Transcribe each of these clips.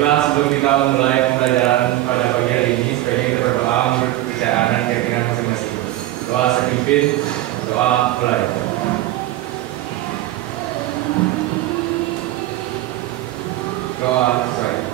Baiklah, sebelum kita mulai pembelajaran pada pagi hari ini, sebaiknya kita berdoa menurut kepercayaan dan keyakinan masing-masing. Doa saya pimpin, doa mulai. Doa selesai.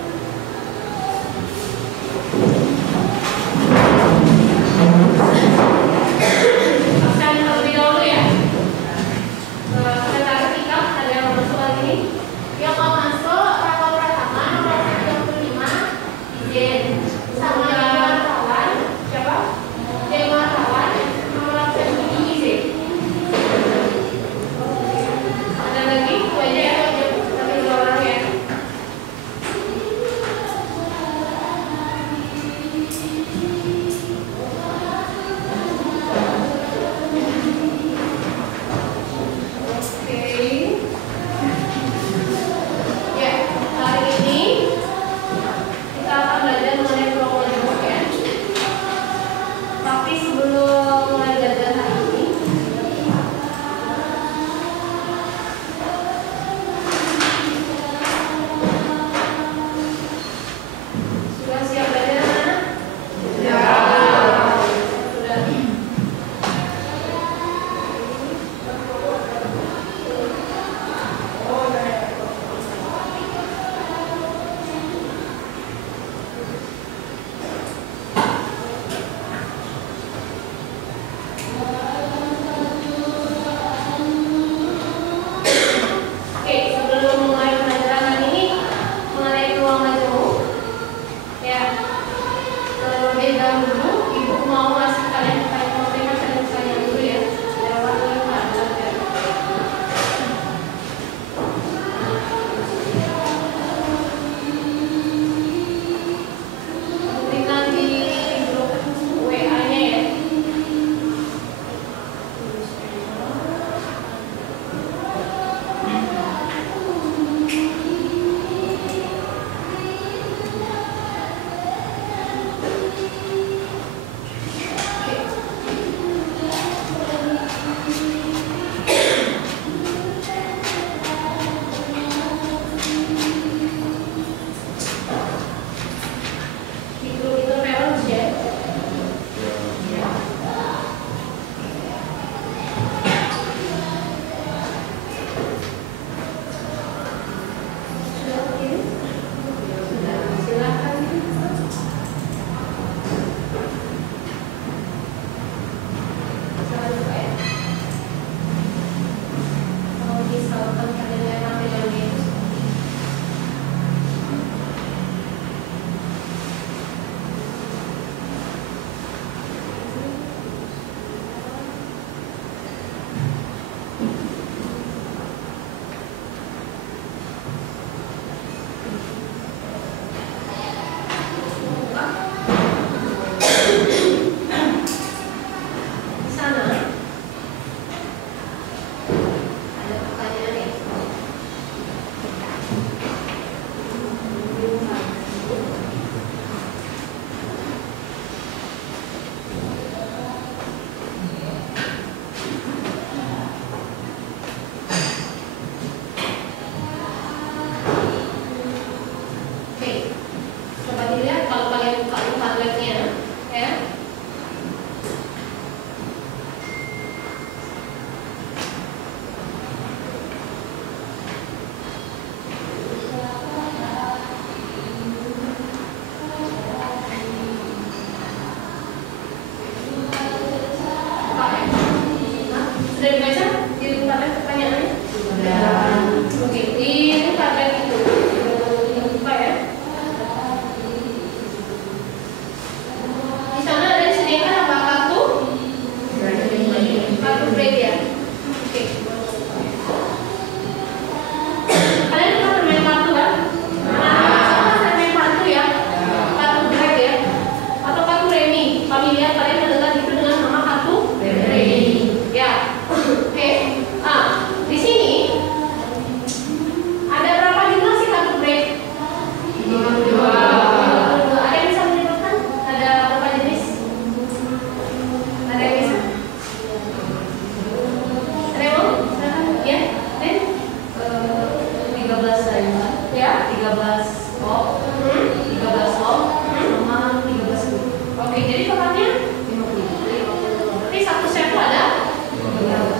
Ya, 13 stop, 13 stop, sama 13 stop. Oke, jadi totalnya 50. Berarti satu set itu ada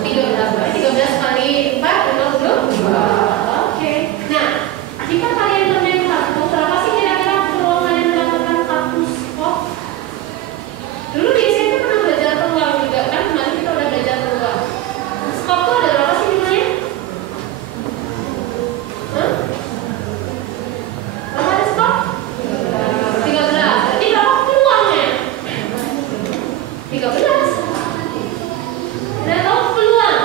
13. Berarti 13 kali 4 50. Oke. Nah, jika kalian bermain kartu, berapa sih kira-kira peluang kalian mendapatkan kartu skop? Dulu di SMP pernah belajar peluang juga kan? Kemarin kita udah belajar peluang. Skop tuh ada berapa sih jumlahnya? Hah? Berapa ada skop? 13. Berarti berapa peluangnya? 13. Ada tahu peluang?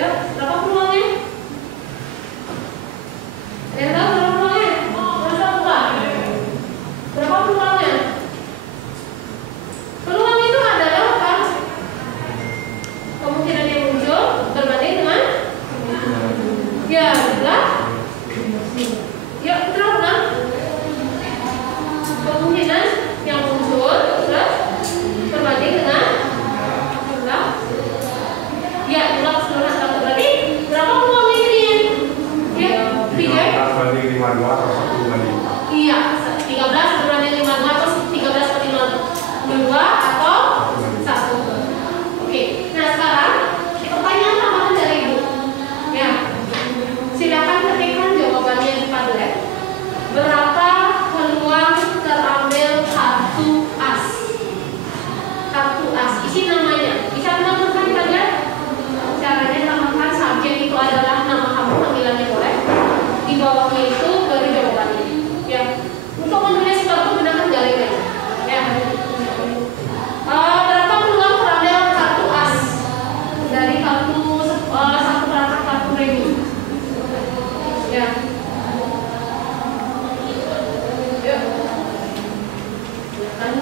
Ya, berapa peluangnya? Ada tahu berapa peluangnya? Berapa peluangnya? Peluang itu adalah apa? Kemungkinan yang muncul berbanding dengan ya jumlah. Ya betul kan? Kemungkinan yang muncul plus berbanding dengan jumlah. Ya jumlah keseluruhan kartu. Berarti berapa peluangnya ini? Ya 3 banding 52 atau 1 banding 4. Iya, 13 berbanding 52 atau 13 per 52 atau 1. Oke, nah sekarang pertanyaan tambahan dari Ibu. Ya, silakan ketikkan jawabannya di Padlet. Berapa peluang terambil kartu as? Kartu as, isi namanya. Bisa menambahkan di Padlet? Caranya tambahkan subjek itu adalah nama kamu, panggilannya boleh. Di bawahnya itu baru jawabannya. Ya, untuk menulis kartu gunakan jari aja. Ya. Berapa peluang terambil kartu as dari kartu satu perangkat kartu regu? Ya. Yuk. Silakan.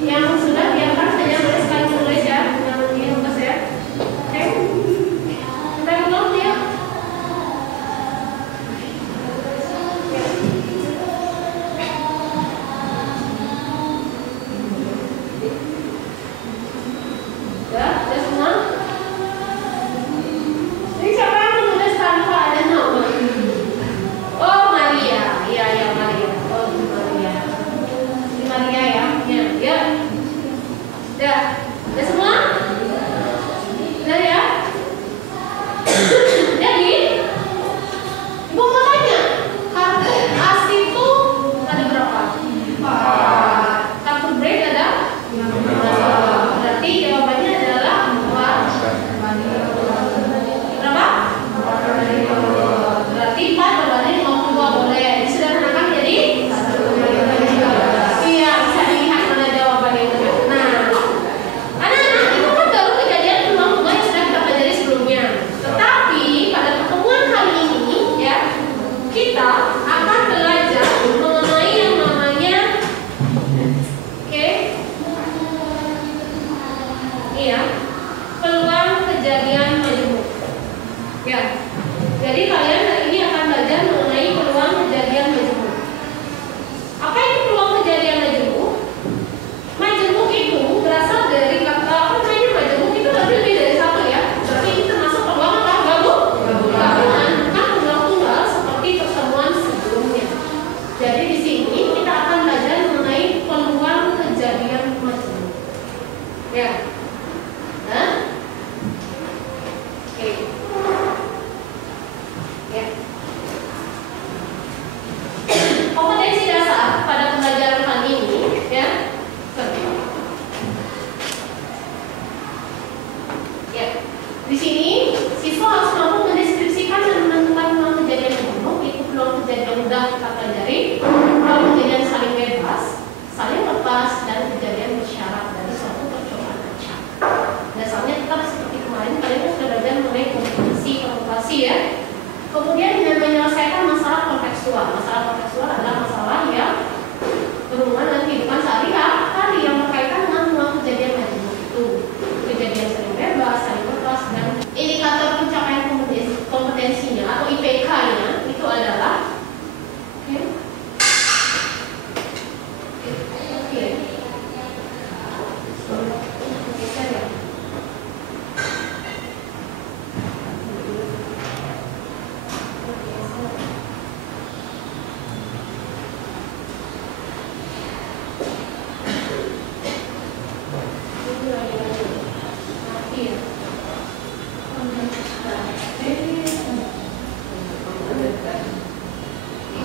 Yang sudah diamkan hanya boleh sekali menulis ya.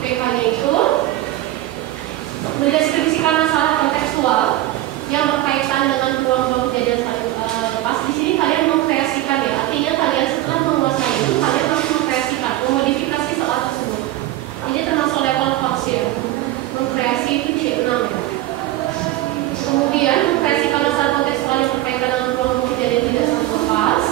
UPK-nya itu mendeskripsikan masalah kontekstual yang berkaitan dengan peluang-peluang kejadian saling lepas. Di sini kalian mengkreasikan ya, artinya kalian setelah menguasai itu kalian harus mengkreasikan, memodifikasi soal tersebut. Ini termasuk level course ya. Mengkreasi itu C6 ya. Kemudian mengkreasikan masalah kontekstual yang berkaitan dengan peluang kejadian tidak saling lepas,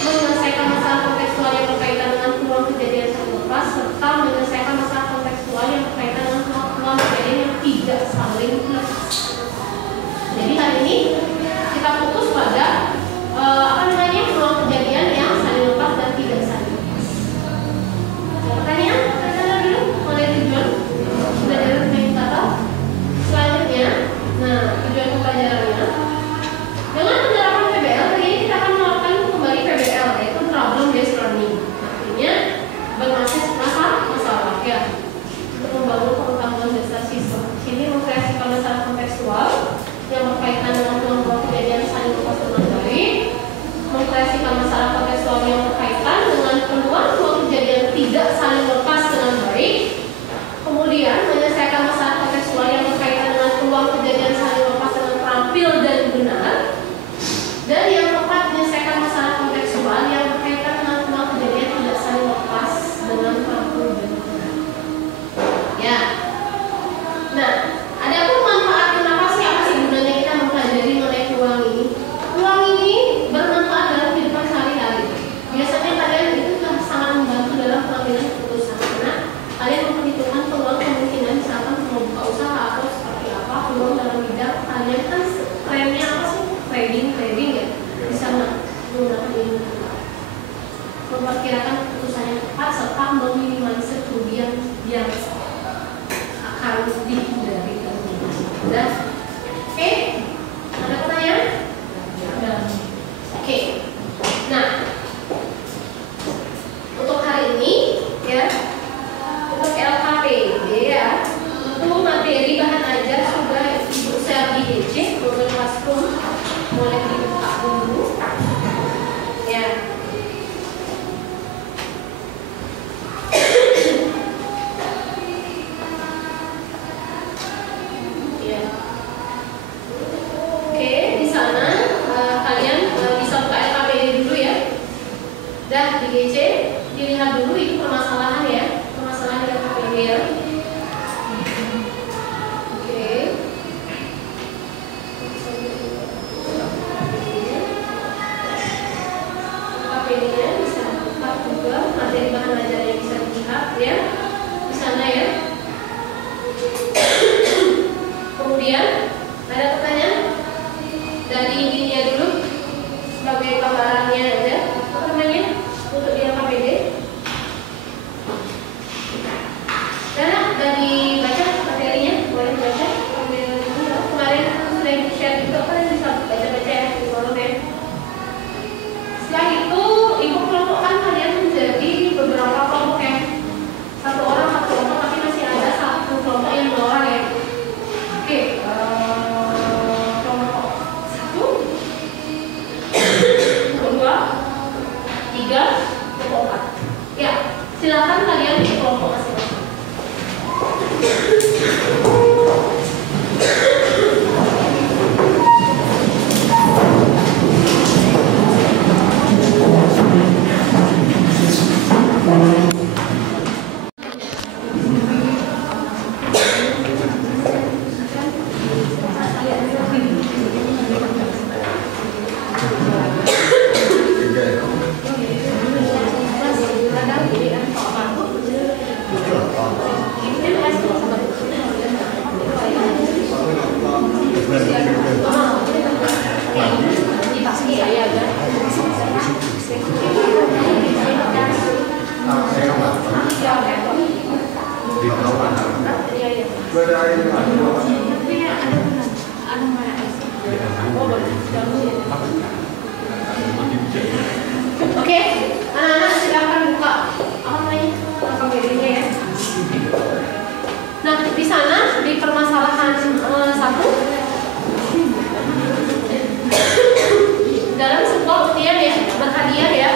menyelesaikan masalah kontekstual yang berkaitan dengan peluang kejadian saling lepas, serta menyelesaikan masalah kontekstual yang berkaitan dengan peluang kejadian yang tidak saling lepas. Jadi hari ini kita fokus pada peluang kejadian yang saling lepas dan tidak saling lepas. Pertanyaan? Pertanyaan dulu mulai tujuan pembelajaran main kata. Selanjutnya, nah tujuan pembelajarannya dengan penerapan PBL. Hari ini kita akan melakukan kembali PBL, yaitu problem based learning. Artinya berbasis masalah ya, untuk membangun pengetahuan dasar siswa. Sini mengkreasikan masalah kontekstual yang berkaitan dengan peluang kejadian saling lepas dengan baik, mengkreasikan masalah kontekstual yang berkaitan dengan peluang kejadian tidak saling lepas dengan baik, kemudian menyelesaikan masalah kontekstual yang berkaitan dengan peluang kejadian saling lepas dengan terampil dan benar, dan yang keempat menyelesaikan masalah kontekstual yang berkaitan dengan peluang kejadian tidak saling lepas dengan terampil dan benar. Ya, nah adapun manfaat kenapa sih, apa sih gunanya kita mempelajari mengenai peluang ini? Peluang ini bermanfaat dalam kehidupan sehari-hari. Biasanya kalian itu sangat membantu dalam pengambilan keputusan karena kalian memperhitungkan peluang kemungkinan misalkan mau buka usaha atau seperti apa, peluang dalam bidang kalian kan trennya apa sih? Trading ya. Bisa menggunakan ini memperkirakan keputusan yang tepat serta meminimalisir kerugian yang akan dihindari. Udah? Oke? Ada pertanyaan? Udah. Oke. Nah, untuk hari ini ya, untuk LKPD ya, untuk materi bahan ajar sudah Ibu share di DC, Google Classroom, boleh dibuka dulu. Ya. Oke, di sana kalian bisa buka LKPD dulu ya. Dah di GC, dilihat dulu itu permasalahan ya, permasalahan LKPD ya. Oke. LKPD-nya bisa buka juga, materi bahan ajarnya bisa dilihat ya di sana ya. Kemudian ada pertanyaan dari India dulu sebagai gambarannya aja, apa namanya untuk di LKPD. Dan dari baca materinya, boleh baca. Kemarin sudah di-share juga, kalian bisa baca-baca ya di kolom ya. Setelah itu ibu kelompokkan kalian menjadi beberapa kelompok ya. Satu orang satu kelompok, tapi masih ada satu kelompok yang 2 orang ya. Oke, kelompok 1, 2, 3, kelompok 4. Ya, silakan kalian di kelompok masing-masing. Oke, anak-anak silakan buka apa namanya LKPD-nya ya. Nah, di sana di permasalahan 1 dalam sebuah undian ya, berhadiah ya.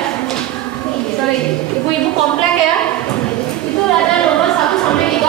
Sorry, ibu-ibu komplek ya. Itu ada nomor 1 sampai 3.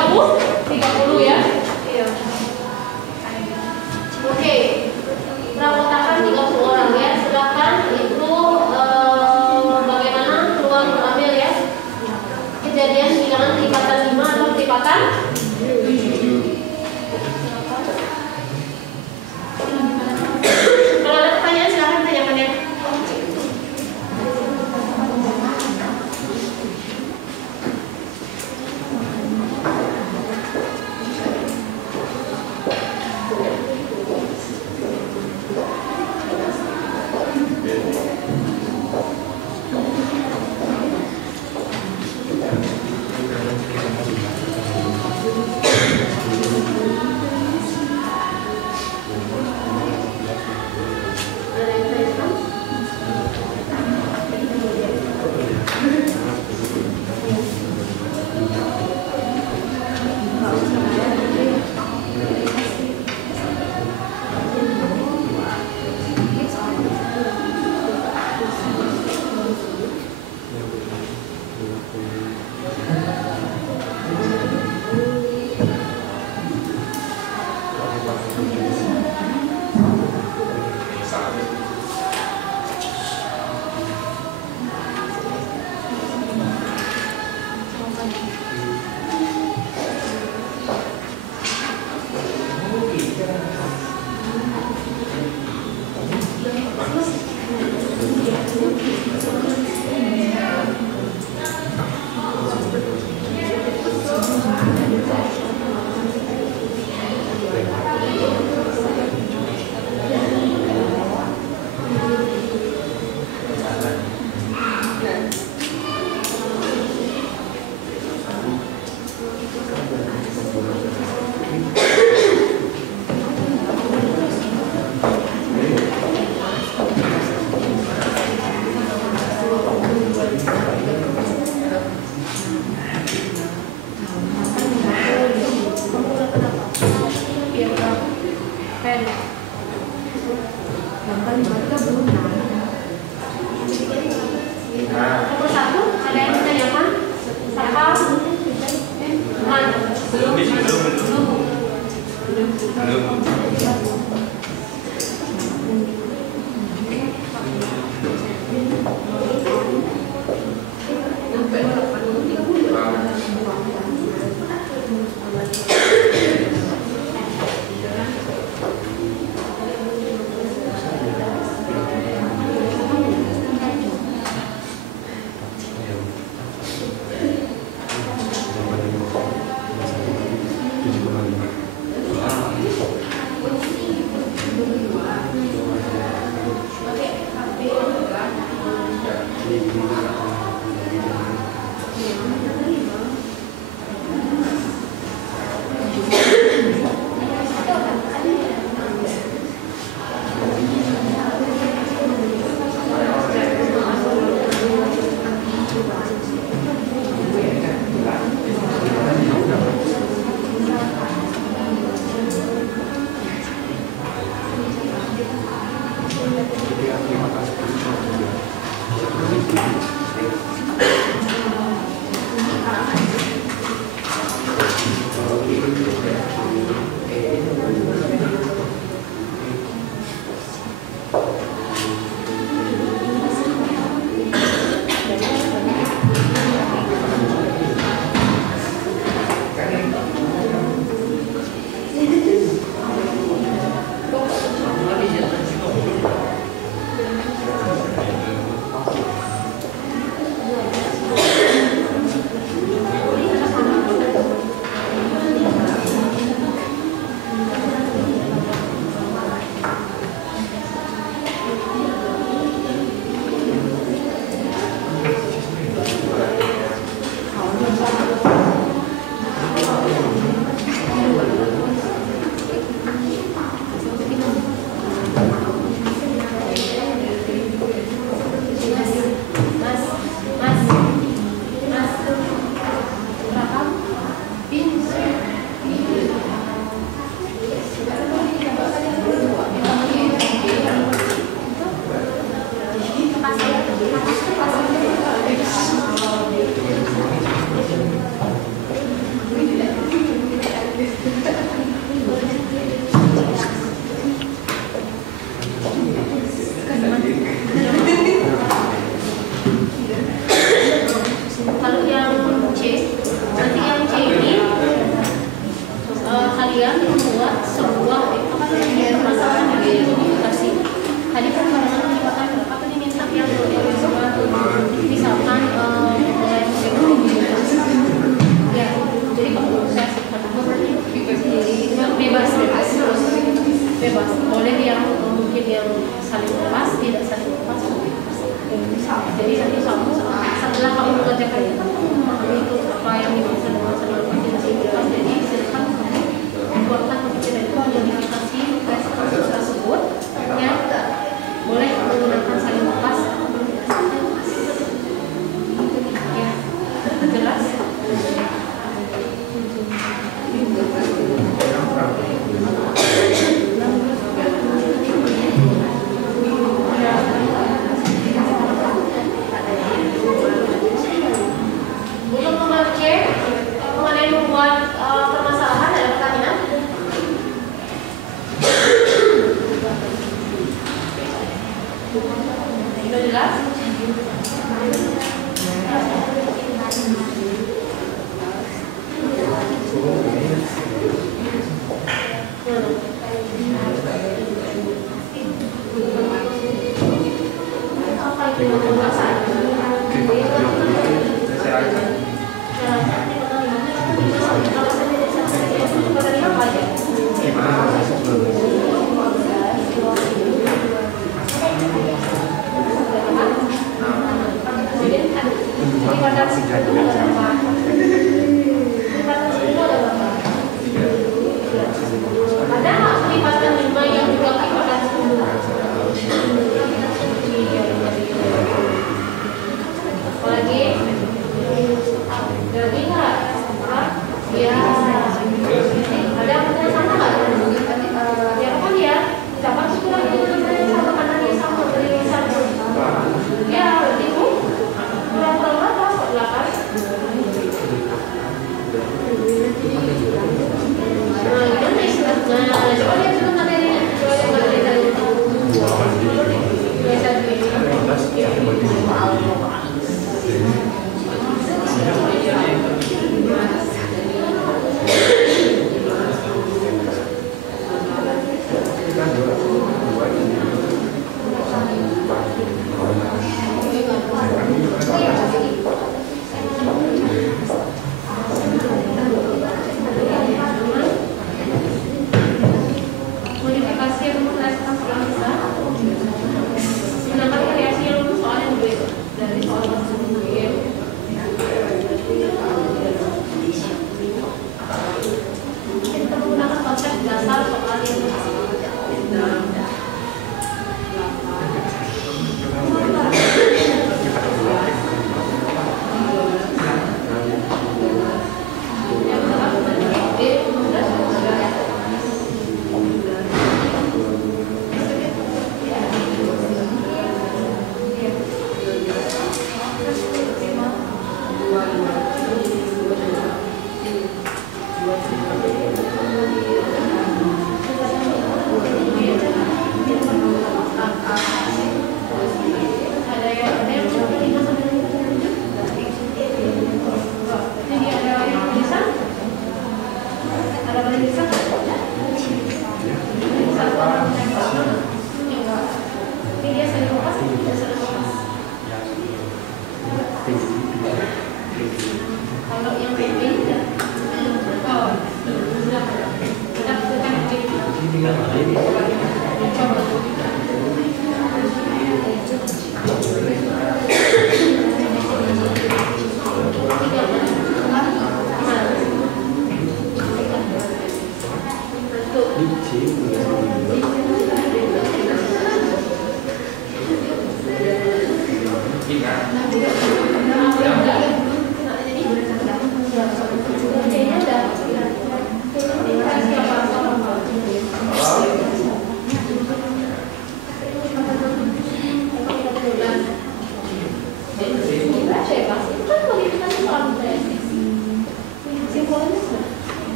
dasar soal yang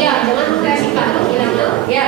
ya, jangan mengkreasikan kehilangan. Ya,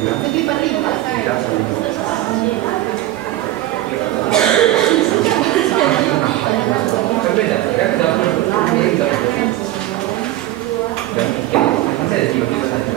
Tidak saling. Berbeda, kan dapur dan ikan masih ada cuma itu saja.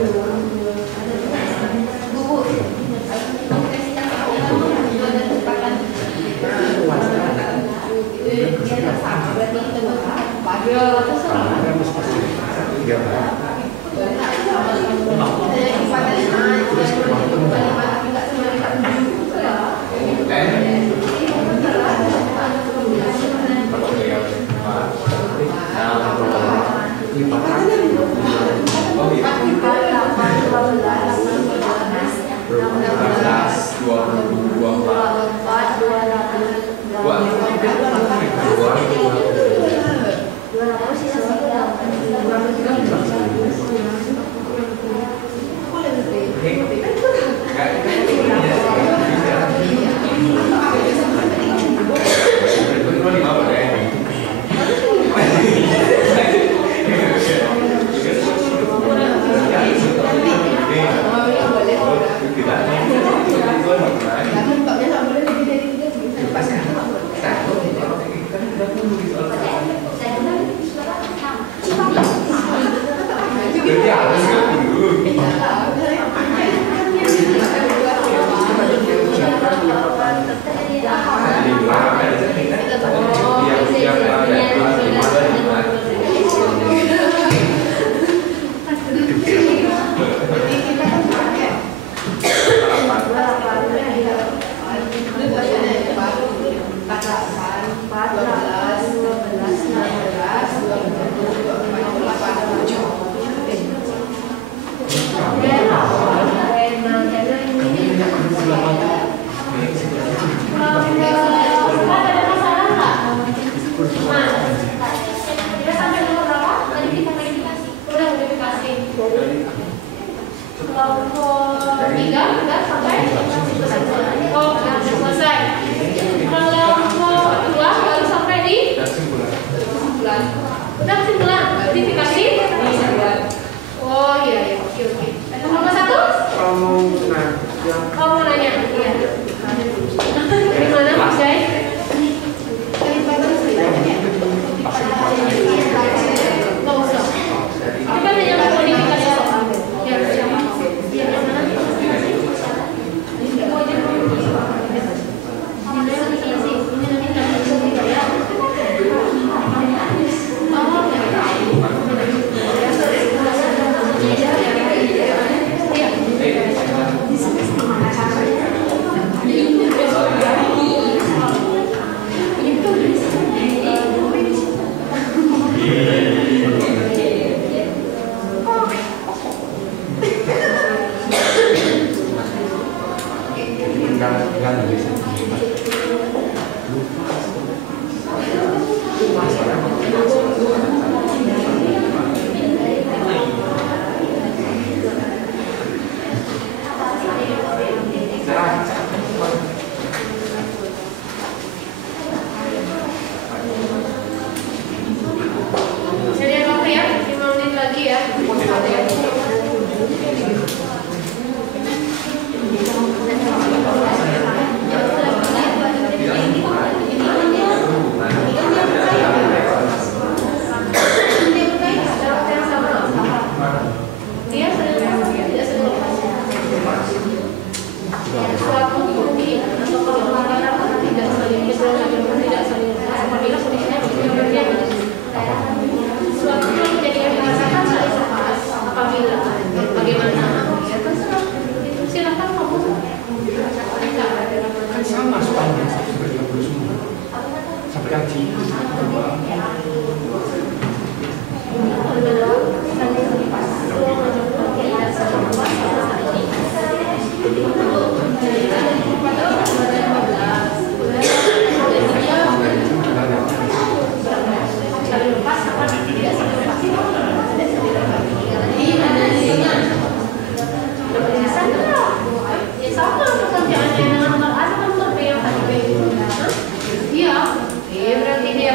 Iya, berarti dia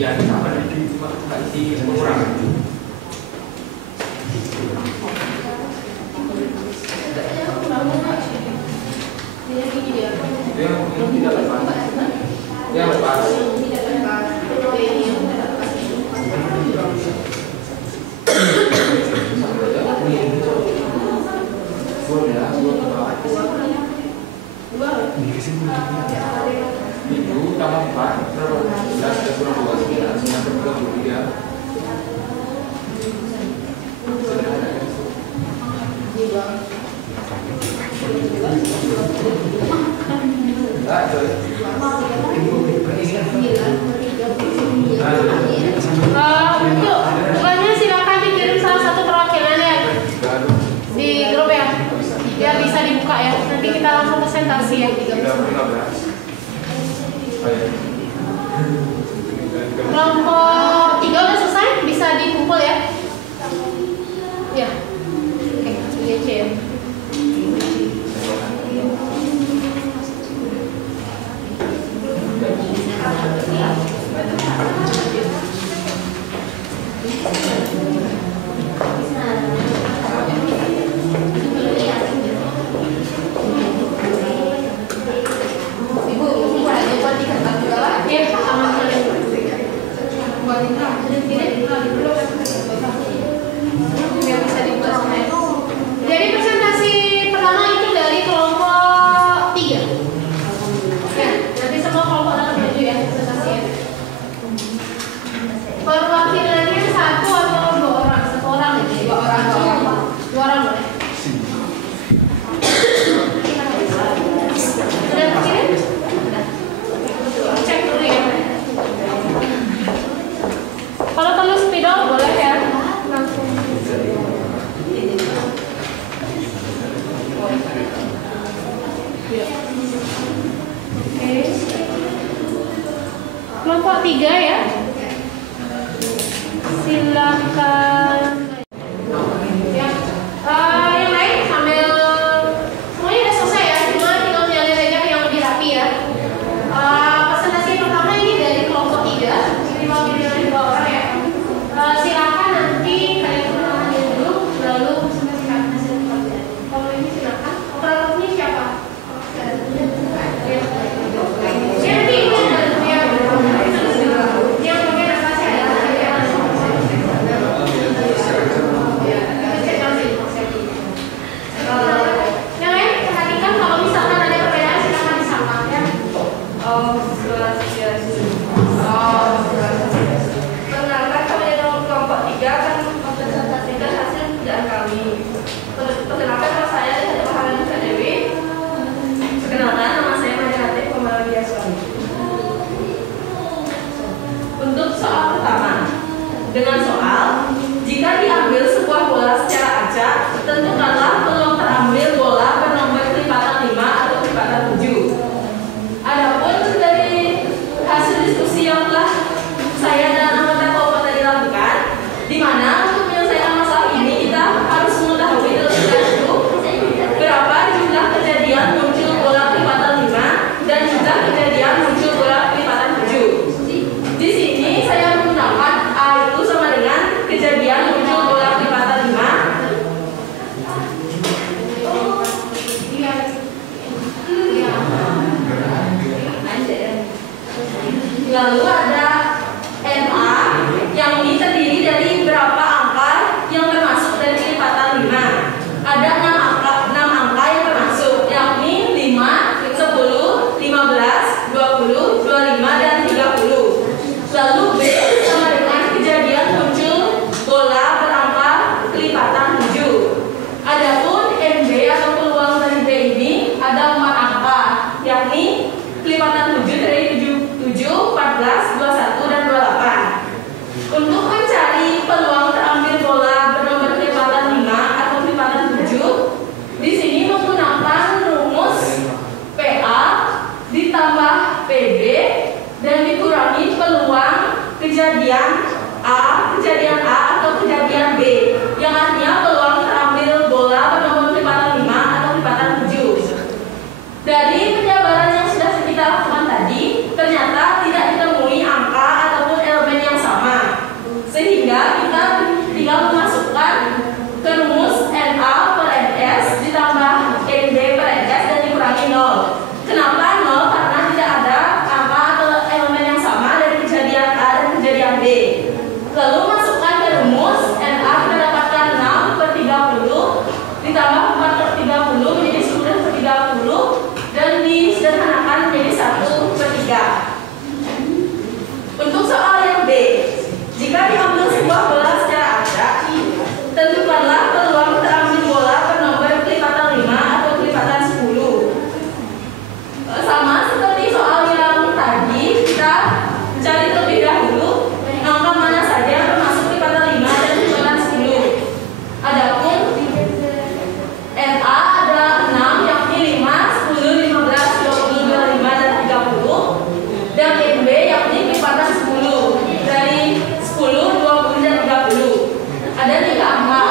Ya, sama di pengurangan. Yang tidak lepas. Yang lepas. Itu tambah 4 berapa? 11 kurang 12 yang kedua 23. Untuk bukannya silakan dikirim salah satu perwakilannya di grup ya, biar bisa dibuka ya. Nanti kita langsung presentasi ya. Kelompok 3 udah selesai, bisa dikumpul ya. Ya. Oke, IEC ya. Biar bisa dibuka. 3 ya. Silakan. Ya. Yang lain sambil semuanya udah selesai ya, cuma tinggal nyalin aja yang lebih rapi ya. Presentasi pertama ini dari kelompok 3, ini mau dari 2 orang ya. Silakan nanti kalian perkenalkan dulu, lalu presentasikan hasil kerja. Kalau ini silakan. Operatornya siapa? Dengan soal, jika diambil sebuah bola secara acak, tentukanlah peluang terambil bola bernomor kelipatan 5 atau kelipatan 7. Adapun dari hasil diskusi yang telah saya dan anggota kelompok tadi lakukan, di mana untuk menyelesaikan masalah ini kita harus mengetahui terlebih dahulu berapa jumlah kejadian muncul bola kelipatan 5 dan jumlah kejadian muncul bola kelipatan 7. Di sini saya menggunakan A itu sama dengan kejadian muncul bola kelipatan 5. Lalu ada NA yang ini terdiri dari berapa angka yang termasuk dari kelipatan 5. Ada 6 angka yang termasuk, yakni 5, 10, 15, 20, 25, dan 30. Lalu B sama dengan kejadian muncul bola berangka kelipatan 7. Adapun NB atau peluang dari B ini ada 4 angka, yakni kelipatan 7 dari 7, 14, 21, dan 28. Untuk mencari peluang terambil bola bernomor kelipatan 5 atau kelipatan 7, di sini menggunakan rumus PA ditambah PB dan dikurangi peluang kejadian A atau kejadian B, yang artinya peluang terambil bola bernomor kelipatan 5 atau kelipatan 7. Dari penjabaran yang sudah kita lakukan tadi, ternyata tidak ditemui angka ataupun elemen yang sama, sehingga kita tinggal memasukkan ke rumus NA per NS ditambah NB per NS dan dikurangi 0. Kenapa 0? Karena tidak ada angka atau elemen yang sama dari kejadian A dan kejadian B. Lalu masukkan ke rumus NA, kita dapatkan 6 per 30 ditambah 4 per 30 menjadi 10 per 30 dan disederhanakan menjadi 1 per 3. Untuk soal yang B, jika diambil sebuah bola secara acak, tentukanlah peluang terambil bola bernomor kelipatan 5 atau kelipatan 10. Sama seperti soal yang tadi, kita cari terlebih dahulu angka mana saja yang termasuk kelipatan 5 dan kelipatan 10. Adapun NA ada 6, yakni 5, 10, 15, 20, 25, dan 30. Dan NB yakni kelipatan 10 dari 10, 20, dan 30. Ada 3 angka.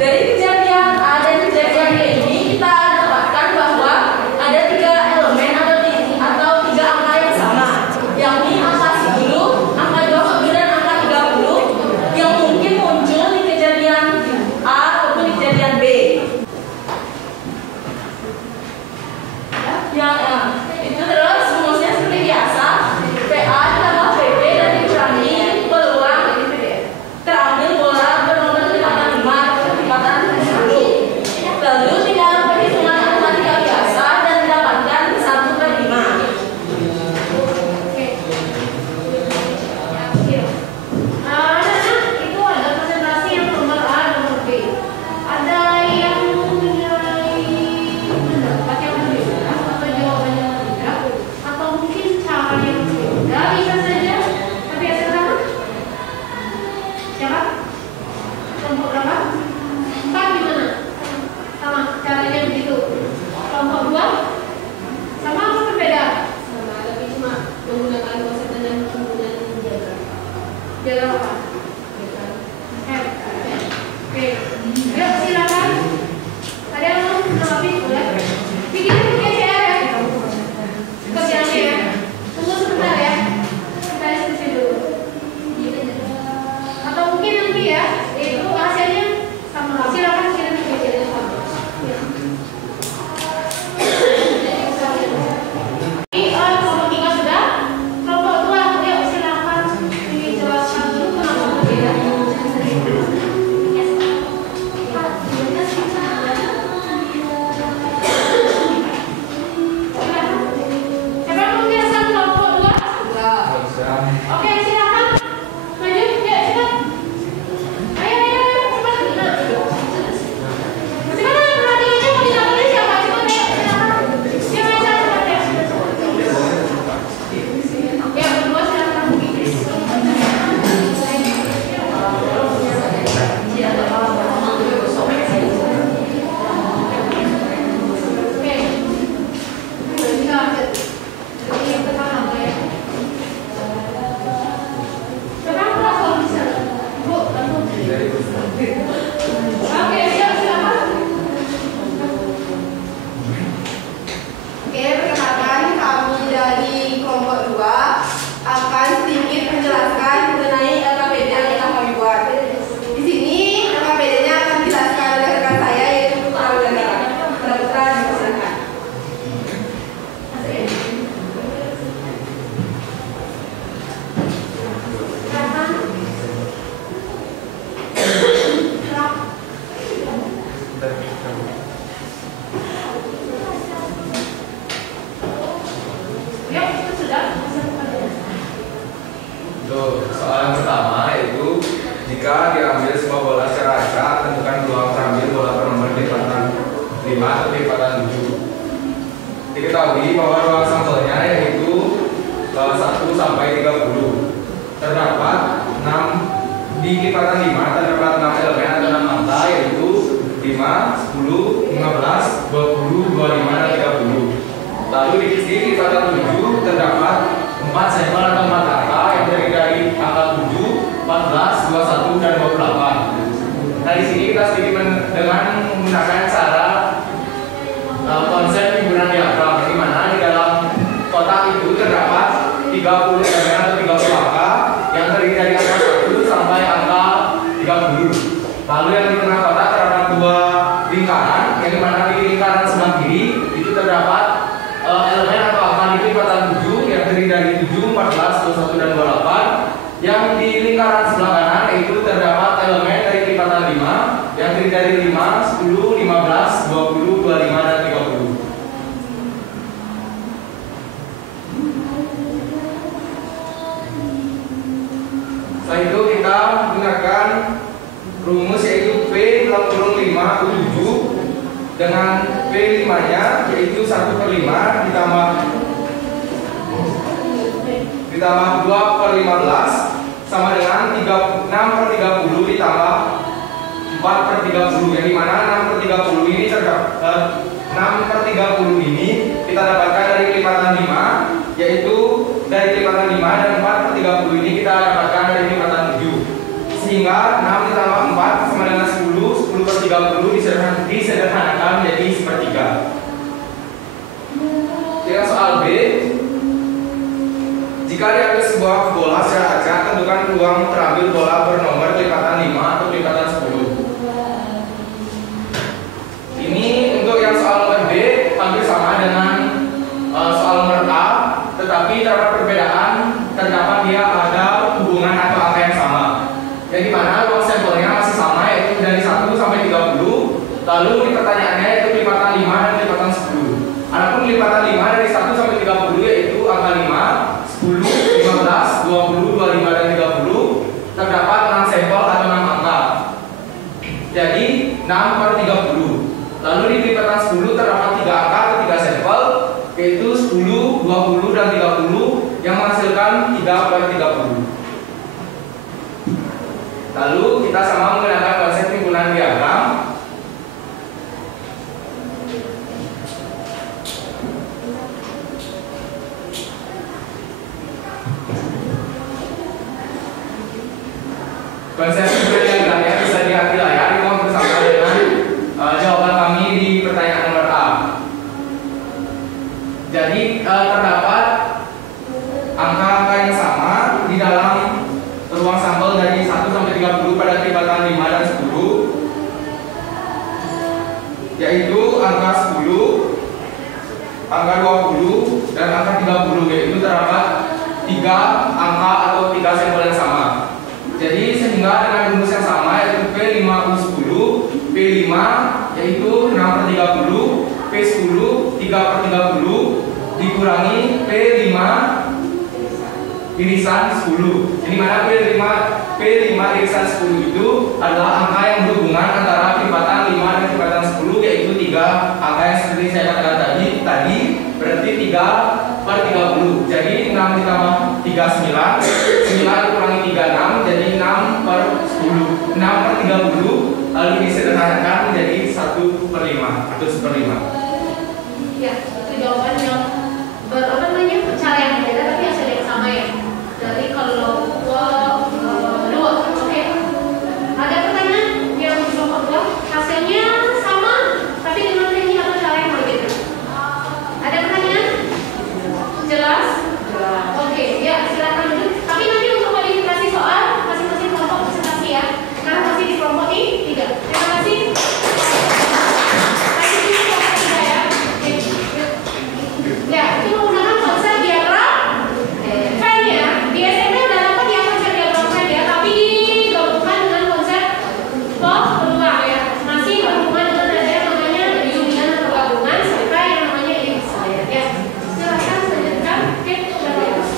Dari kejadian A dan kejadian B ini kita dapatkan bahwa ada 3 elemen atau 3 angka yang sama, yakni angka 10, angka 20, dan angka 30 yang mungkin muncul di kejadian A ataupun di kejadian B. Itu terus rumusnya seperti biasa, PA ditambah PB dan dikurangi peluang terambil bola bernomor kelipatan 5 atau kelipatan 10. Lalu tinggal perhitungan matematika biasa dan dapatkan 1 per 5. Oke. Anak-anak, itu ada presentasi yang nomor A dan nomor B. Ada yang mempunyai pendapat yang berbeda atau jawaban yang berbeda, atau mungkin cara yang berbeda, bisa saja. Tapi ada sama? Siapa? Kelompok berapa? 4 gimana? Sama, caranya begitu. Kelompok 2? Sama atau berbeda? Sama, tapi cuma menggunakan Oke, yuk silakan. Ada yang mau menanggapi? Boleh. Bikin dulu GCR ya. Kerjaannya ya. Tunggu sebentar ya. Kita diskusi dulu. Atau mungkin nanti ya, itu hasilnya sama. Silakan kirim ke GCR. Kelompok 3 sudah. Kelompok 2, yuk silakan dijelaskan dulu kenapa berbeda. Siapa yang mau menjelaskan kelompok 2? Oke, silakan. Maju, yuk cepat. Ayo, cepat. Siapa yang perhatiannya mau didapetin siapa? Cepat, ayo, silakan. Siapa yang cepat ya? Ya, berdua silakan. Oke. Kita lanjut. Jadi yang pertama apa ya? Sekarang kelas kalau bisa. Bu, bantu. Oke, siap, silakan. Oke, perkenalkan kami dari kelompok 2 akan sedikit menjelaskan mengenai LKPD yang telah kami buat. Di sini LKPD-nya akan dijelaskan oleh rekan saya yaitu Putra Wulandara. Putra dipersilakan. Yuk, itu sudah. Untuk soal yang pertama yaitu jika diambil sebuah bola secara acak, tentukan peluang terambil bola per nomor lipatan 5 atau lipatan 7. Diketahui bahwa ruang sampelnya yaitu 1 sampai 30. Terdapat 6 di lipatan 5 terdapat 6 elemen atau 6 angka yaitu 5, 10, 15, 20, 25 dan 30. Lalu di lipatan 7 terdapat 4 sampel atau 4 angka yang terdiri dari angka 7, 14, 21 dan 28. Nah, di sini kita sedikit dengan menggunakan cara konsep himpunan diagram, di mana di dalam kotak itu terdapat 30 elemen atau 30 angka yang terdiri dari angka 1 sampai angka 30. Lalu yang di tengah kotak terdapat 2 lingkaran, yang dimana di lingkaran sebelah kiri itu terdapat elemen atau angka di lipatan 7 yang terdiri dari 7, 14, 21 dan 28. Yang di lingkaran sebelah kanan itu terdapat elemen dari lipatan 5 yang terdiri dari 5, 10, 15, 20, 25 dan 30. Setelah itu kita gunakan rumus yaitu P kurung 5 per 7 dengan P5 nya yaitu 1/5 ditambah 2 per 15 sama dengan 6 per 30 ditambah 4 per 30, yang dimana 6 per 30 ini 6 per 30 ini kita dapatkan dari lipatan 5, yaitu dari lipatan 5, dan 4 per 30 ini kita dapatkan dari lipatan 7, sehingga 6 ditambah 4 sama dengan 10, 10 per 30 disederhanakan menjadi 1/3. Yang soal B, jika diambil sebuah bola secara acak, tentukan peluang terambil bola bernomor lipatan 5 atau lipatan 10. Ini untuk yang soal nomor B hampir sama dengan soal nomor A, tetapi terdapat perbedaan, terdapat dia ada hubungan atau angka yang sama. Yang dimana ruang sampelnya masih sama, yaitu dari 1 sampai 30. Lalu di pertanyaannya yaitu lipatan 5 dan lipatan 10. Adapun lipatan 5 dari 1 sampai 30 yaitu angka 5, 10, 15, 20, 25 dan 30. Terdapat 6 sampel atau 6 angka. Jadi 6 per 30. Lalu di lipatan 10 terdapat 3 angka atau 3 sampel, yaitu 10, 20 dan 30 yang menghasilkan 3 per 30. Lalu kita sama menggunakan konsep himpunan diagram. Konsep himpunan diagramnya bisa dilihat di layar. pelipatan 5 dan 10, yaitu angka 10, angka 20, dan angka 30, yaitu terdapat 3 angka atau 3 sampel yang sama. Jadi sehingga dengan rumus yang sama, yaitu P5U10, P5 yaitu 6/30, P10 3/30 dikurangi P5 irisan 10. Jadi mana P5 irisan 10 itu adalah angka yang berhubungan antara pelipatan 5 dan pelipatan 10, yaitu 3 angka yang seperti saya katakan tadi berarti 3/30. Jadi 6 ditambah 3 9, 9 dikurangi 3 6, jadi 6/10, 6/30, lalu disederhanakan menjadi 1/5 atau 1/5. Ya, itu jawaban yang cara yang berbeda tapi hasil yang sama ya. Jadi kalau dua, oke. Ada pertanyaan yang nomor 2, hasilnya sama tapi dengan teknik atau cara yang berbeda. Ada pertanyaan? Jelas? Oke, ya silakan dulu. Tapi nanti untuk kualifikasi soal masing-masing kelompok presentasi ya. Karena masih di kelompok ini 3. Terima kasih. Ya, itu menggunakan konsep diagram Venn ya. Di SMP udah dapat ya konsep diagram Venn ya, tapi digabungkan dengan konsep peluang ya. Masih berhubungan dengan ada yang namanya union atau gabungan sampai yang namanya ellipse ya. Silakan lanjutkan. Oke, sudah bagus.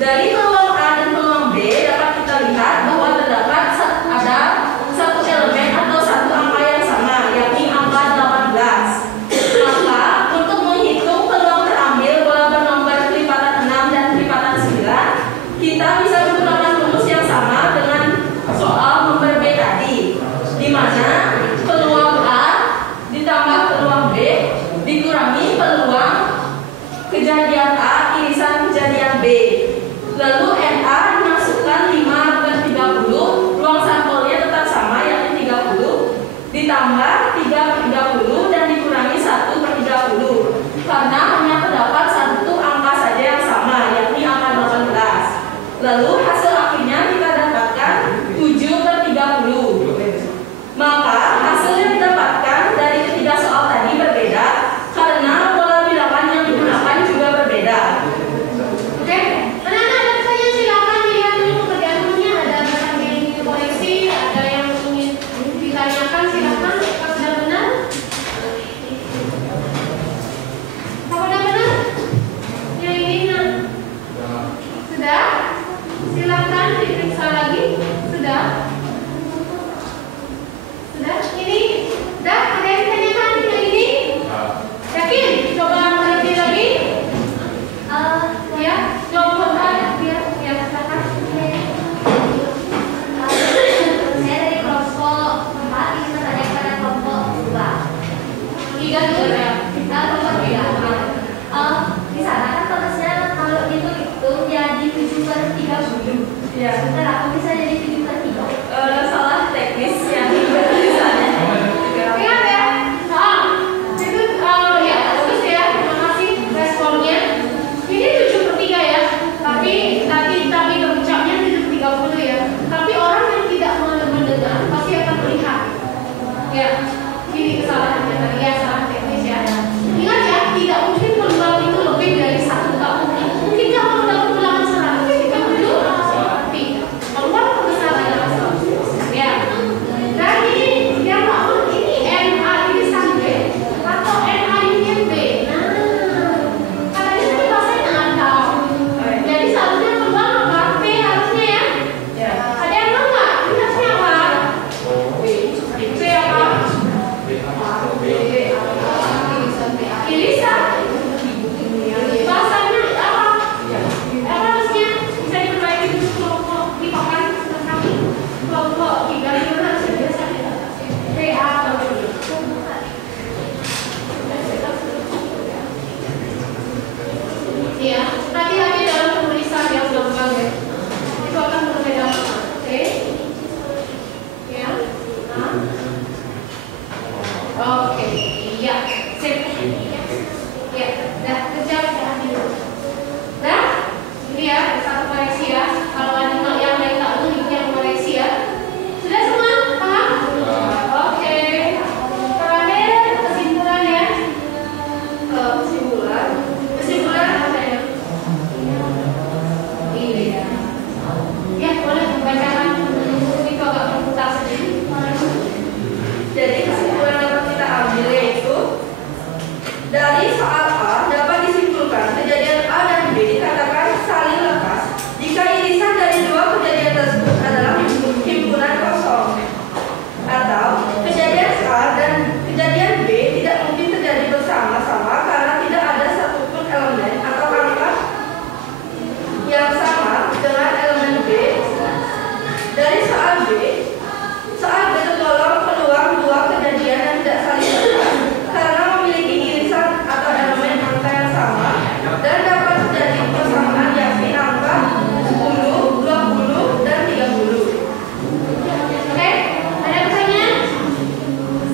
Dari peluang A dan peluang B dapat kita lihat bahwa terdapat ada satu elemen atau satu angka yang sama, yakni angka 18. Maka untuk menghitung peluang terambil bola bernomor pelipatan 6 dan pelipatan 9, kita bisa menggunakan rumus yang sama dengan soal nomor B tadi, di mana peluang A ditambah peluang B dikurangi peluang kejadian A irisan kejadian B. Lalu NA dimasukkan 5/30, ruang sampelnya tetap sama yakni 30, ditambah 3/30 dan dikurangi 1/30, karena hanya terdapat satu angka saja yang sama yakni angka 18. Lalu hasil akhirnya kita dapatkan 7/30. Maka hasil yang didapatkan dari ketiga soal tadi berbeda karena pola bilangan yang digunakan juga berbeda. Oke. Silakan dilihat dulu pekerjaannya, ada yang ingin dikoreksi, ada yang ingin ditanyakan, silakan. Apakah sudah benar? Apakah sudah benar? Yang ini sudah? Silakan diperiksa lagi. Sudah? Sudah? Ini? Sudah? Ada yang ditanyakan yang ini? Yakin? Coba lebih lagi. Ya, kelompok A, ya, silakan. Saya dari kelompok 4 ingin bertanya kepada kelompok 2. 3 dulu ya. Kita kelompok 3. Di sana kan terusnya kalau dihitung jadi 7/30. Ya. Sebentar, aku bisa jadi 7/3. Salah teknis yang tulisannya. Ingat ya, Ya, sip. Ya, dah kerja udah dulu. Nah, ini ya satu koreksi ya. Kalau ada yang lain tak tahu yang koreksi ya. Sudah semua paham? Oke. Terakhir kesimpulan ya. Kesimpulan apa ya? Ini ya. Ya boleh membacakan itu agak terbuka sedikit. Jadi kesimpulan yang kita ambil yaitu dari soal A dapat disimpulkan kejadian A dan B dikatakan saling lekas jika irisan dari dua kejadian tersebut adalah himpunan kosong, atau kejadian A dan kejadian B tidak mungkin terjadi bersama-sama karena tidak ada satupun elemen atau angka yang sama dengan elemen B. Dari soal B tergolong peluang dua kejadian yang tidak saling lekas karena memiliki irisan atau elemen angka yang sama dan dapat terjadi persamaan yakni angka 10, 20, dan 30. Oke, ada pertanyaan?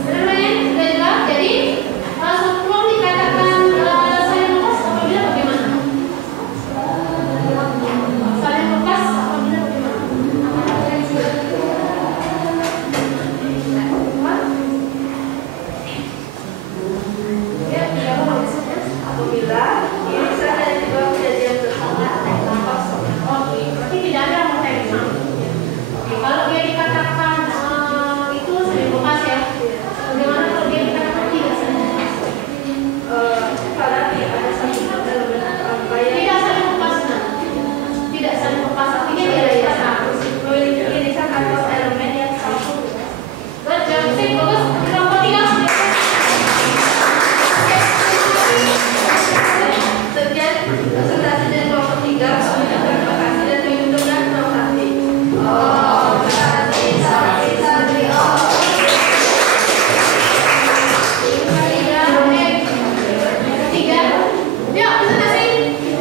Pertanyaan sudah jelas. Jadi sebelum dikatakan saling lepas apabila bagaimana? Saling lepas apabila bagaimana? Ya, tidak maksudnya. Apabila irisan dari dua kejadian tersebut kosong. Oke, berarti tidak ada angka yang sama. Oke, kalau dia dikatakan itu saling lepas ya. Bagaimana kalau dia dikatakan tidak saling lepas? Karena tidak ada satu elemen angka yang Tidak saling lepas, nah. Tidak saling lepas artinya tidak ada satu. memiliki irisan atau elemen yang sama. Bagus, bagus. Kelompok 3. Sekian presentasi dari kelompok 3. Terima kasih dan terima kasih dan selamat. Tiga. Yuk, presentasi.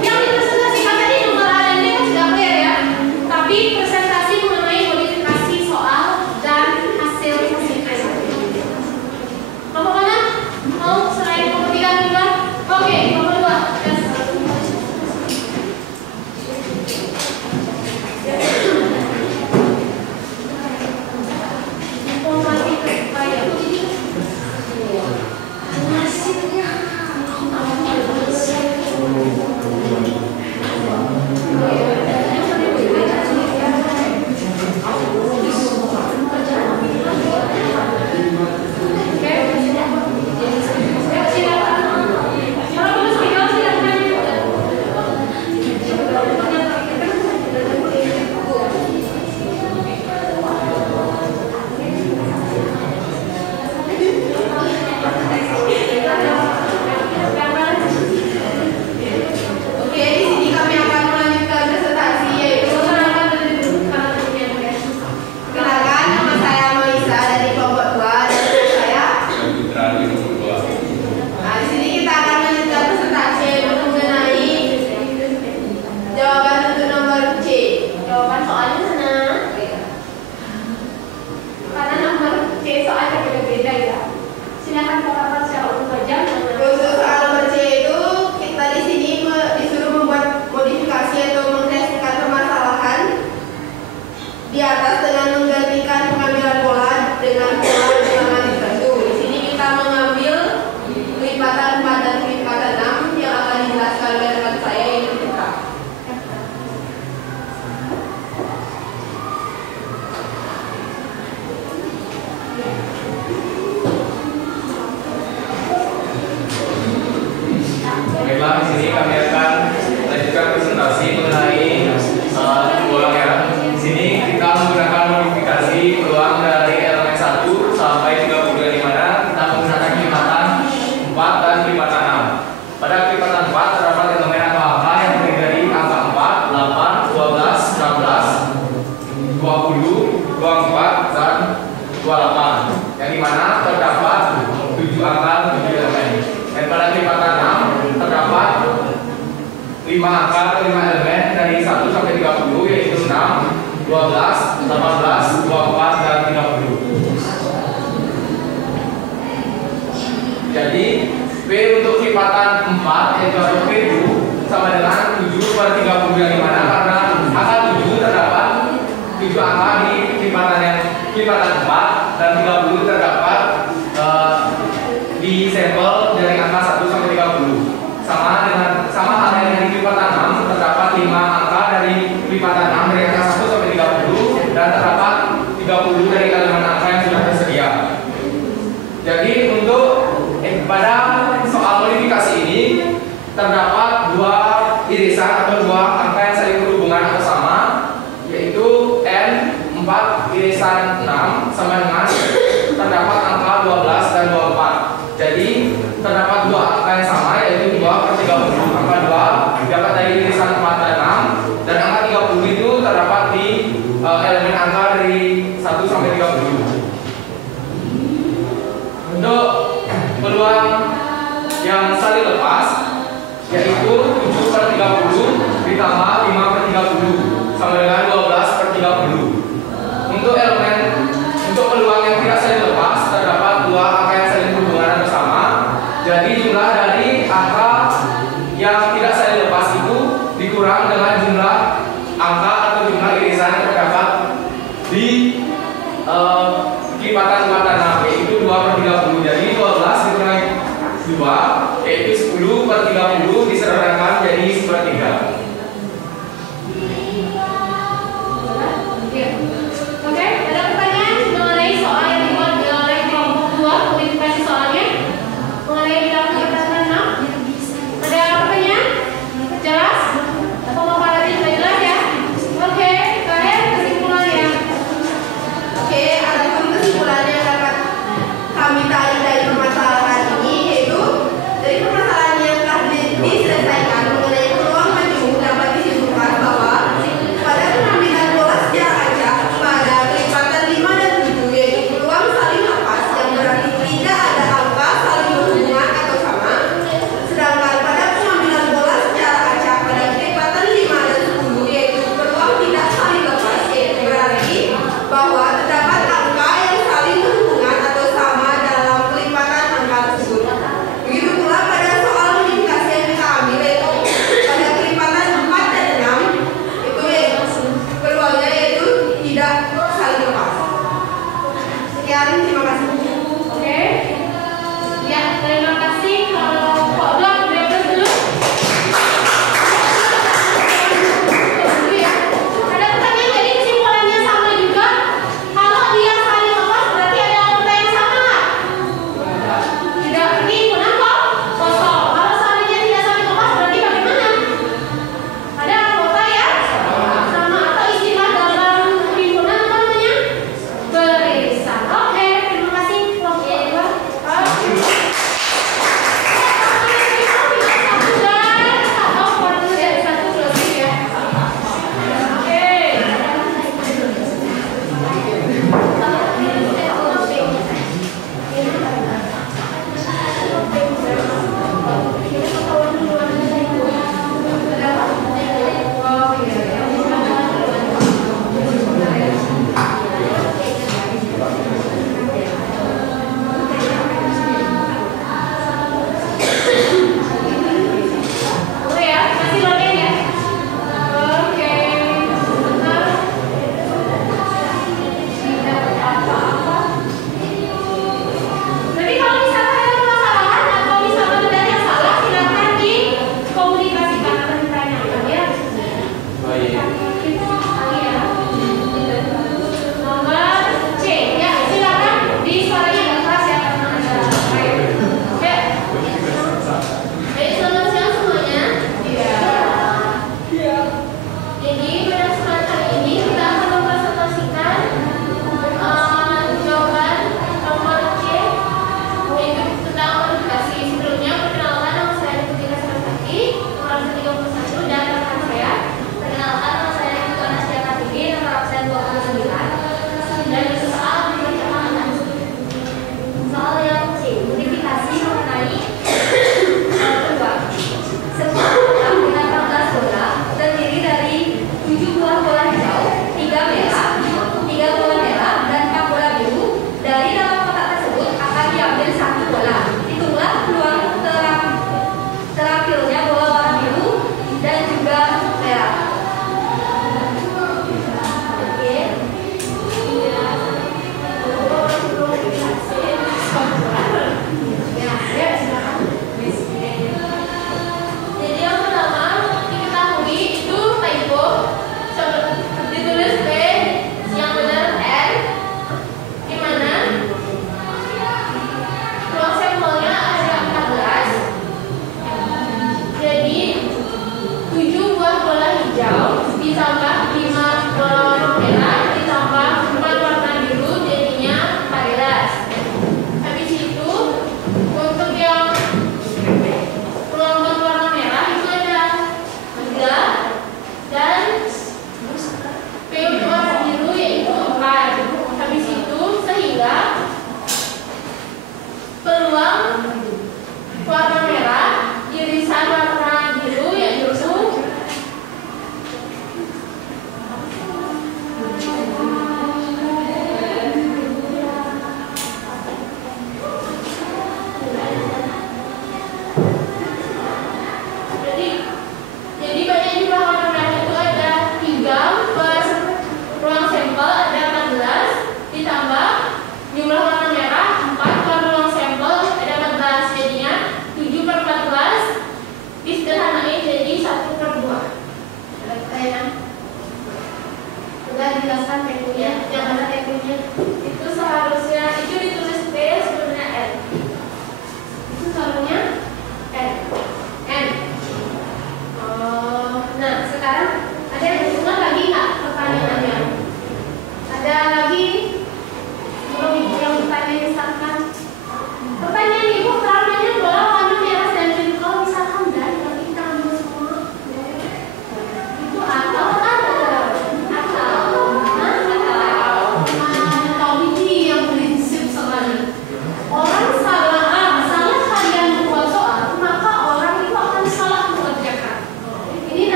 Yang dipresentasikan tadi nomor A dan B kan sudah clear ya. Tapi presentasi mengenai modifikasi soal dan hasil hasilnya. Kelompok mana? Mau selain kelompok 3 duluan? Oke, kelompok 2. Informasi terkaya. Oke, di sini kami akan melanjutkan presentasi yaitu kenalkan nama saya Moisa dari kelompok 2 dan saya. Nah, di sini kita akan melanjutkan presentasi yaitu mengenai jawaban untuk nomor C. Jawaban soalnya mana? Karena nomor C soalnya beda-beda ya. Silakan Bapak secara umum aja. Untuk soal nomor C itu kita di sini disuruh membuat modifikasi atau mengkreasikan permasalahan di atas dengan menggantikan pengambilan pola dengan pola bilangan tertentu. Di sini kita mengambil kelipatan 4 dan kelipatan 6 yang akan dijelaskan oleh rekan saya yaitu Putra. Baiklah, di sini kami akan lanjutkan presentasi mengenai peluang ya. Di sini kita menggunakan modifikasi peluang dari elemen 1 sampai 30 di mana kita menggunakan kelipatan 4 dan kelipatan 6. Pada kelipatan 4 terdapat elemen atau angka yang terdiri dari angka 4, 8, 12, 16, 20, 24, dan 28. Yang dimana terdapat 7 angka 7 elemen. Dan pada kelipatan 6 terdapat 5 angka atau 5 elemen dari 1 sampai 30 yaitu 6, 12, 18, 24, dan 30. Jadi P untuk lipatan 4 yaitu atau P2 sama dengan 7/30 yang dimana karena angka 7 terdapat 7 angka di lipatan 4 dan 30 terdapat di sampel dari angka 1 sampai 30. Sama halnya yang di lipatan 6 terdapat 5 angka dari lipatan 6 dari angka 1 sampai 30 dan terdapat 30 dari elemen angka yang sudah tersedia. Jadi untuk pada soal modifikasi ini terdapat dua irisan atau dua angka yang saling berhubungan atau sama, yaitu N 4 irisan 6 sama dengan terdapat angka 12 dan 24. Jadi terdapat dua angka yang sama yaitu 2/30. Angka 2 dapat dari irisan 4 dan 6 dan angka 30 itu terdapat di elemen angka dari 1 sampai 30. Untuk peluang yang saling lepas yaitu 7/30 ditambah 5/30 sama dengan 12/30. Untuk peluang yang tidak saling lepas terdapat dua angka yang saling berhubungan atau sama. Jadi jumlah dari angka yang tidak saling lepas itu dikurang dengan jumlah angka atau jumlah irisan yang terdapat di lipatan 6 yaitu 2/30. Jadi 12 dikurangi 2 yaitu 10/30 disederhanakan jadi 1/3. Oke, ada pertanyaan mengenai soal yang dibuat oleh kelompok 2 modifikasi soalnya mengenai lipatan 6? Ada pertanyaan? Jelas? Pemaparannya sudah jelas ya? Oke, kalian kesimpulannya. Oke, adapun kesimpulannya yang dapat kami tarik dari permasalahan ini yaitu dari permasalahan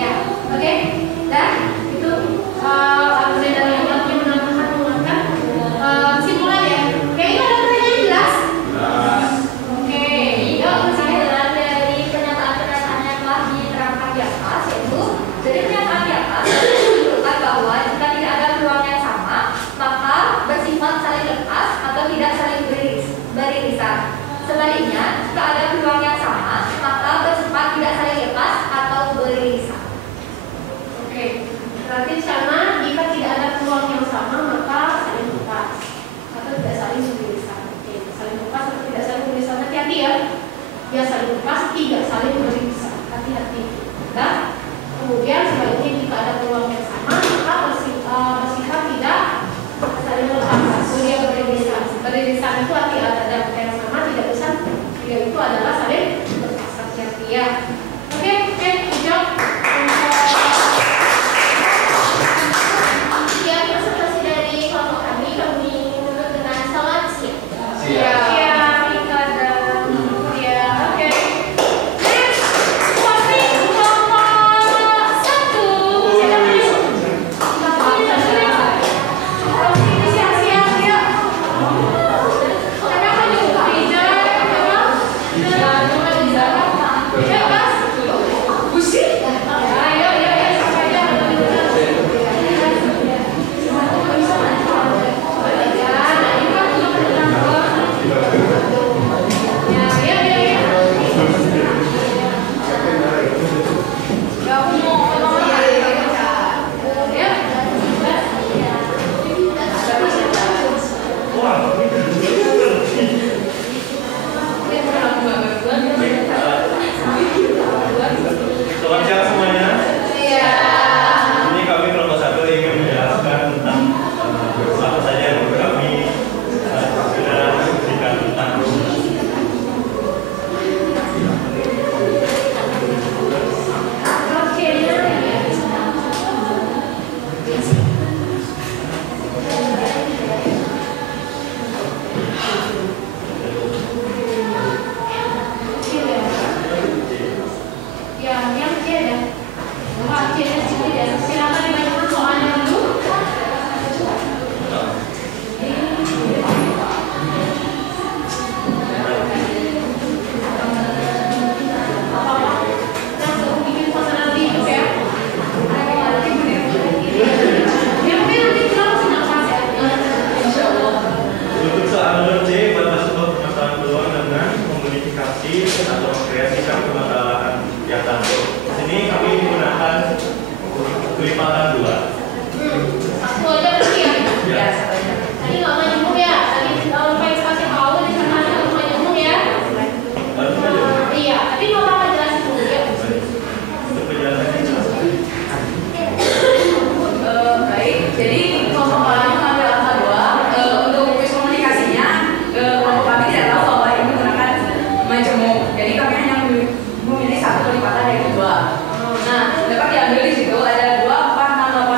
Ya, oke. Dan itu argumen dari yang menambahkan kesimpulan ya. Oke, itu ada pertanyaan jelas? Oke, yuk Kesimpulan dari pernyataan-pernyataan yang telah diterangkan di atas, yaitu dari pernyataan di atas menunjukkan bahwa jika tidak ada peluang yang sama, maka bersifat saling lepas atau tidak saling beririsan. Sebaliknya, jika ada peluang yang sama, maka bersifat tidak saling lepas atau beririsan. Oke, berarti di sana jika tidak ada peluang yang sama maka saling lepas atau tidak saling beririsan. Oke, saling lepas atau tidak saling beririsan, hati-hati ya. Ya saling lepas, tidak saling beririsan, hati-hati. Dan kemudian sebaliknya jika ada peluang yang sama maka bersifat tidak saling lepas atau dia beririsan. Beririsan itu arti ada yang sama, tidak bisa. Tidak itu adalah saling lepas, hati-hati ya. Oke, hijau. Sekian presentasi dari kelompok kami tutup dengan salat siap. Siap. Selamat siang semuanya. Ini kami kelompok 1 ingin menjelaskan tentang apa saja yang kami sudah diskusikan tentang Silakan dibacakan soalnya dulu. Langsung bikin suasana di YouTube ya. Ya mungkin nanti kita langsung nafas ya. untuk soal nomor C batas permasalahan peluang dengan komunikasi atau mengkreasikan permasalahan yang tadi. Di sini kami menggunakan kelipatan 2. Aku aja berarti ya. Ya. Tadi nggak main umum ya. Tadi pakai kasih tahu di sana ada main umum ya. Baru saja. Iya, tapi mau apa jelasin dulu ya. Untuk penjelasannya jelaskan. Baik, jadi kelompok kami mengambil angka 2 untuk kuis komunikasinya. Kelompok kami tidak tahu bahwa ini menggunakan majemuk. Jadi kami hanya memilih satu kelipatan dari 2. Nah, dapat diambil di situ ada 2, 4, 6, 8,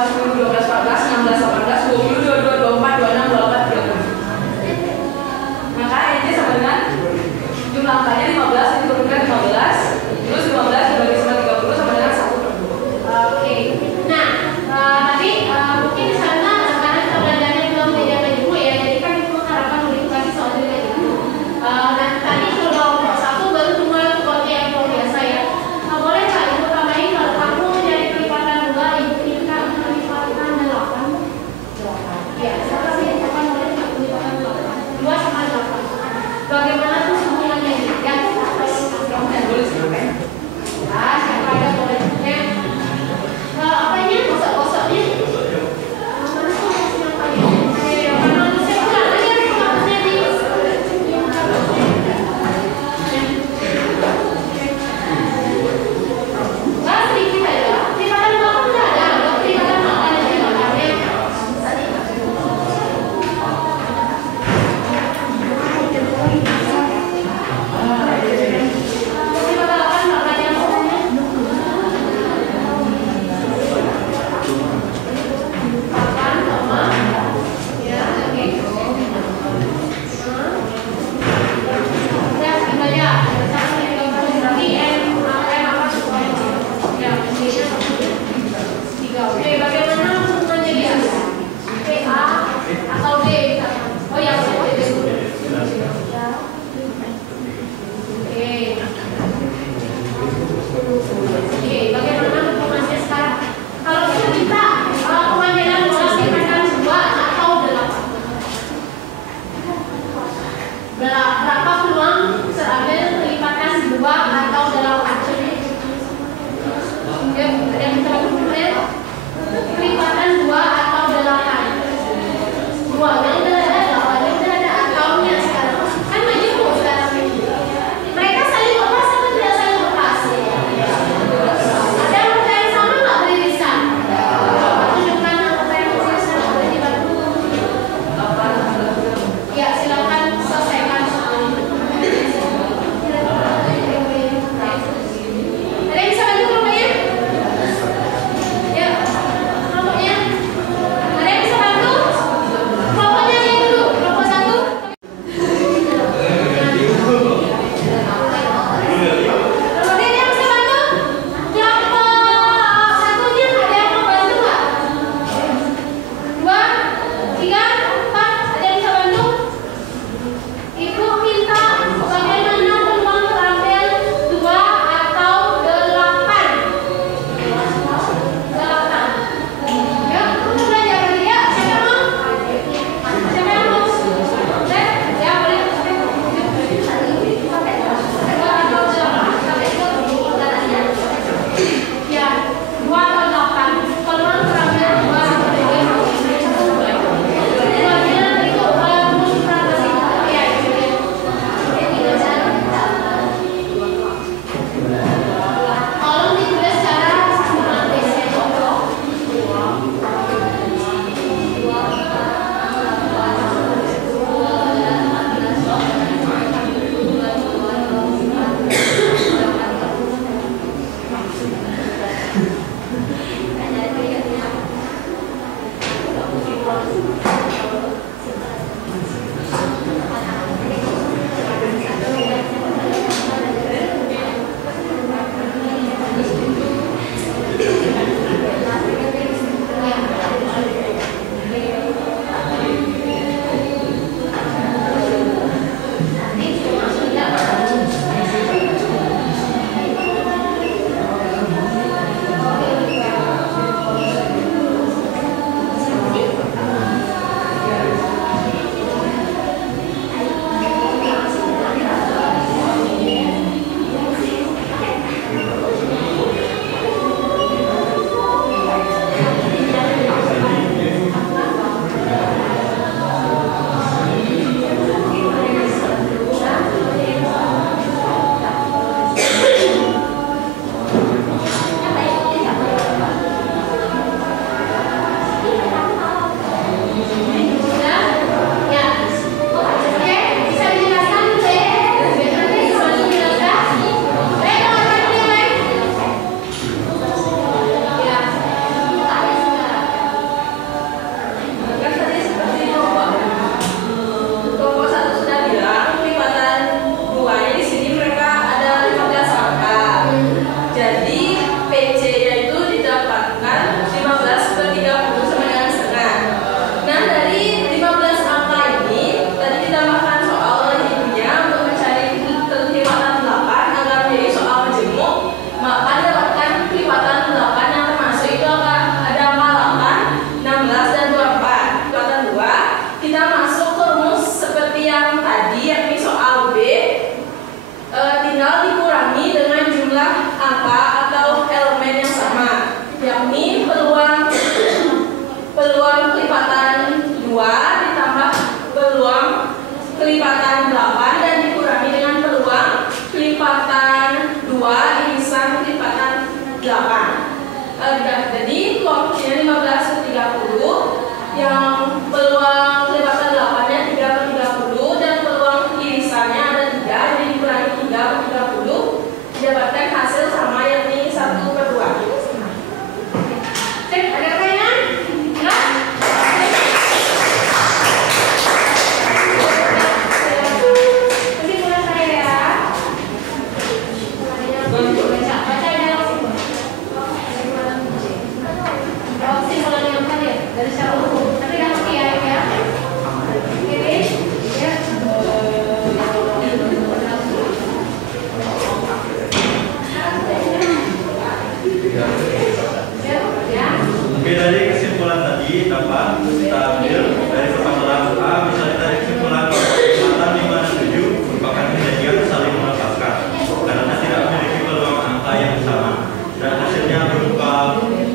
Oke, dari kesimpulan tadi dapat kita ambil dari permasalahan A, misalnya dari kesimpulan permasalahan 5 dan 7 merupakan kejadian saling melepaskan karena tidak memiliki peluang angka yang sama dan hasilnya berupa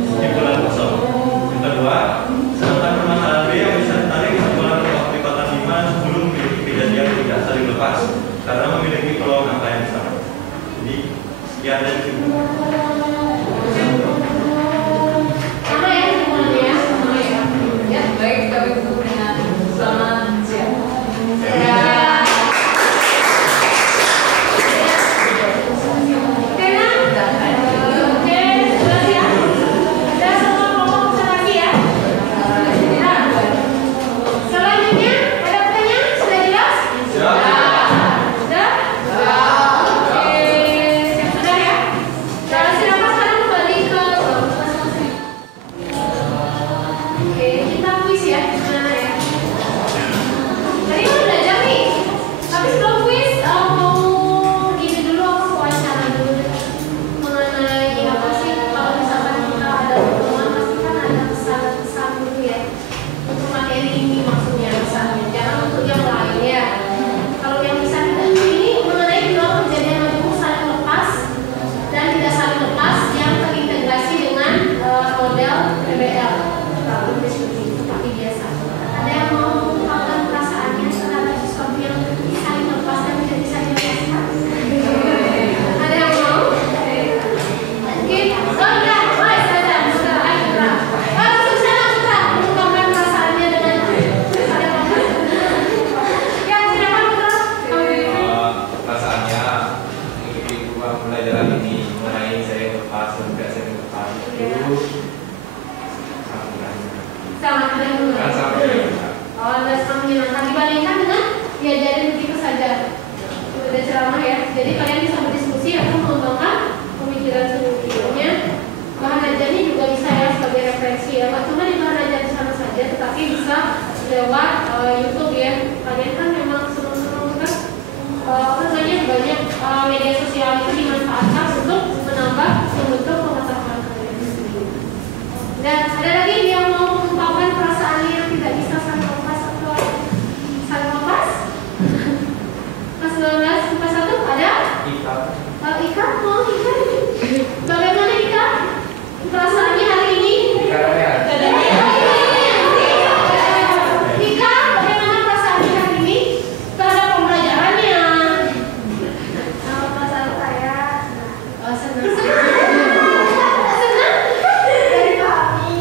kesimpulan kosong. Yang kedua, sedangkan permasalahan B yang bisa ditarik kesimpulan berupa kelipatan 5 sebelum memiliki kejadian tidak saling lepas karena memiliki peluang angka yang sama. Jadi sekian dari kesimpulan. Sama ya semuanya, sama ya. Ya, baik, kami tutup dengan selamat siang. Oke, nah. Oke, sudah siap. Ada semua kelompok bisa lagi ya. Nah, selanjutnya ada pertanyaan, sudah jelas? Siap. Sudah? Oke, siap sudah ya. Nah, silakan sekarang kembali ke Oke, kita kuis ya. Nah, ya. Tadi kan belajar nih. Tapi sebelum kuis, mau gini dulu aku wawancara dulu mengenai apa sih kalau misalkan kita ada pertemuan pasti kan ada pesan-pesan dulu ya untuk materi ini maksudnya pesannya, jangan untuk yang lain ya. Kalau yang bisa kita ini mengenai dua kejadian majemuk saling lepas dan tidak saling lepas yang terintegrasi dengan model PBL lalu diskusi seperti biasa. Ada yang mau mengungkapkan perasaannya terhadap sesuatu yang saling lepas dan tidak bisa dilepaskan? Ada yang mau? Mungkin? Oh enggak, baik saja. Sudah, ayo Putra. Langsung sana Putra, mengungkapkan perasaannya dengan ada apa? Ya, silakan Putra. Perasaannya mengikuti pembelajaran ini mengenai saya lepas dan tidak saya lepas itu Sangat menyenangkan. kan sangat menyenangkan. Oh, dan sangat menyenangkan dibandingkan dengan diajarin begitu saja. Udah ceramah ya. Jadi kalian bisa berdiskusi atau mengembangkan pemikiran sendiri. Bahan ajarnya juga bisa ya sebagai referensi ya. Nggak cuma di bahan ajar di sana saja, tetapi bisa lewat YouTube ya. Kalian kan memang senang-senang kan banyak media sosial itu dimanfaatkan untuk menambah membentuk pengetahuan kalian sendiri. Dan ada lagi yang mau mengungkapkan perasaannya yang tidak bisa saling lepas atau saling lepas? Mas 1941 ada? Ika mau Ika? Bagaimana Ika? Perasaannya hari ini? Ika, bagaimana perasaannya hari ini terhadap pembelajarannya? Perasaan saya Senang. Senang? dari kami.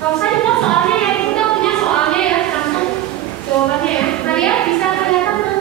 Kalau saya juga soalnya ya, kita punya soalnya ya, langsung jawabannya ya. Maria bisa kelihatan kan?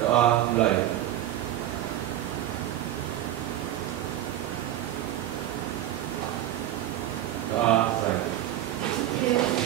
Doa mulai. Doa mulai.